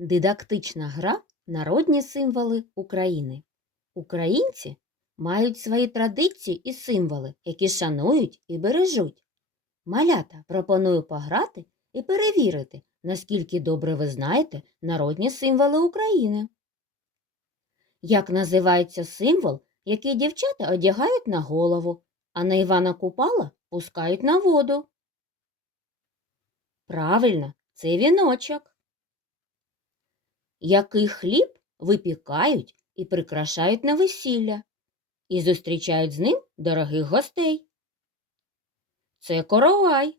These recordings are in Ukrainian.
Дидактична гра Народні символи України. Українці мають свої традиції і символи, які шанують і бережуть. Малята пропоную пограти і перевірити, наскільки добре ви знаєте народні символи України. Як називається символ, який дівчата одягають на голову, а на Івана Купала пускають на воду? Правильно, це віночок. Який хліб випікають і прикрашають на весілля, і зустрічають з ним дорогих гостей. Це коровай.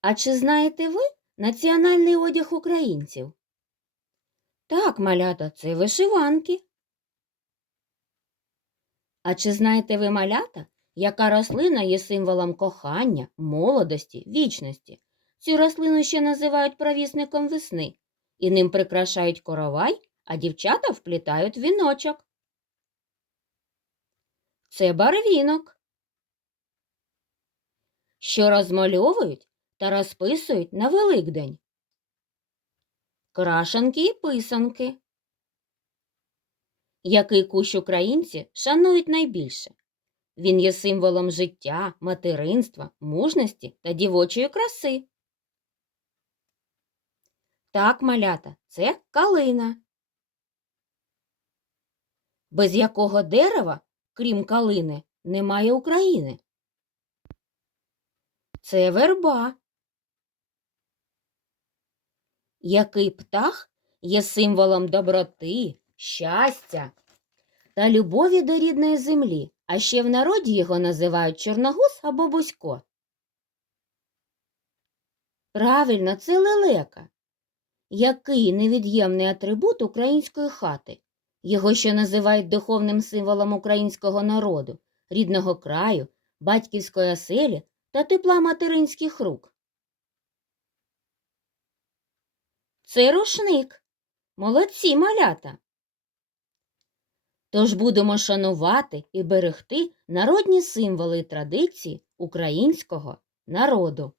А чи знаєте ви національний одяг українців? Так, малята, це вишиванки. А чи знаєте ви малята, яка рослина є символом кохання, молодості, вічності? Цю рослину ще називають провісником весни, і ним прикрашають коровай, а дівчата вплітають віночок. Це барвінок, що розмальовують та розписують на Великдень. Крашанки і писанки. Який кущ українці шанують найбільше? Він є символом життя, материнства, мужності та дівочої краси. Так, малята, це калина. Без якого дерева, крім калини, немає України. Це верба. Який птах є символом доброти, щастя та любові до рідної землі, а ще в народі його називають чорногуз або бузько. Правильно, це лелека. Який невід'ємний атрибут української хати? Його ще називають духовним символом українського народу, рідного краю, батьківської оселі та тепла материнських рук. Це рушник. Молодці малята. Тож будемо шанувати і берегти народні символи і традиції українського народу.